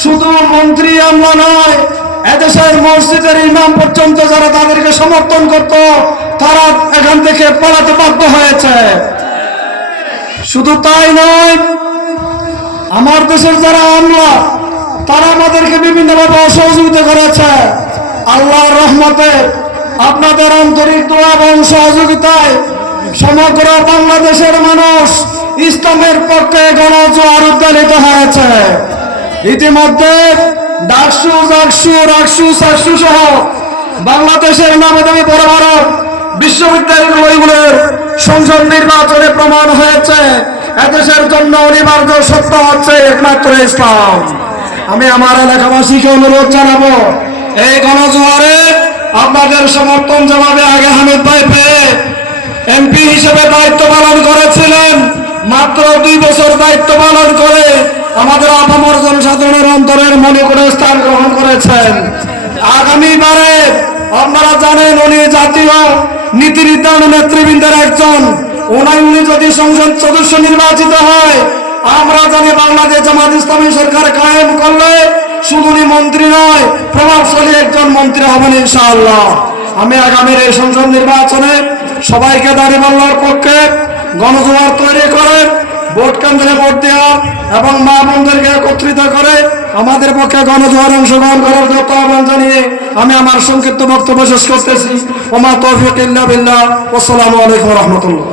শুধু মন্ত্রী আমরা নয়, এদেশের মসজিদের ইমাম পর্যন্ত যারা তাদেরকে সমর্থন করত, তারা এখান থেকে পালাতে বাধ্য হয়েছে। শুধু তাই নয়, আমার দেশের যারা আমলা, তারা আমাদেরকে বিভিন্নভাবে অসহযোগিতা করেছে। আল্লাহর রহমতে আপনাদের আন্তরিক দোয়া এবং সহযোগিতায় সমগ্র বাংলাদেশের মানুষ ইসলামের পক্ষে গণজোয়ার উদ্যানিত হয়েছে। ইতিমধ্যে ডাকসু জাকসু রাকসু সাকসু সহ বাংলাদেশের নামে দামি বড় বড় বিশ্ববিদ্যালয়গুলোর সংসদ নির্বাচনে প্রমাণ হয়েছে। এদেশের জন্য অনিবার্য সত্য হচ্ছে একমাত্র ইসলাম। আমি আমার এলাকাবাসীকে অনুরোধ জানাব, এই গণজোয়ারে আপনাদের সমর্থন যেভাবে আগে হামিদ ভাই পেয়ে এমপি হিসেবে দায়িত্ব পালন করেছিলেন, মাত্র দুই বছর দায়িত্ব পালন করে জনসাধারণের অন্তরের মনে করে স্থান গ্রহণ করেছেন। আগামীবারে আপনারা জানেন উনি জাতীয় নীতি নির্ধারণ নেতৃবৃন্দের একজন। ওনাই উনি যদি সংসদ সদস্য নির্বাচিত হয়, আমরা জানি বাংলাদেশ জামাত ইসলামী সরকার কায়েম করলে শুধু মন্ত্রী নয়, প্রভাবশালী একজন মন্ত্রী হবেন ইনশাআল্লাহ। আমি আগামীর এই সংসদ নির্বাচনে সবাইকে দাঁড়িপাল্লার পক্ষে গণজোয়ার তৈরি করে ভোট কেন্দ্রে ভোট দেওয়া এবং মা বোনদেরকে একত্রিত করে আমাদের পক্ষে গণজোয়ার অংশগ্রহণ করার যত আহ্বান জানিয়ে আমি আমার সংক্ষিপ্ত বক্তব্য শেষ করতেছি। ওমা তৌফিক ইল্লা বিল্লাহ। আলাইকুম রহমতুল্লাহ।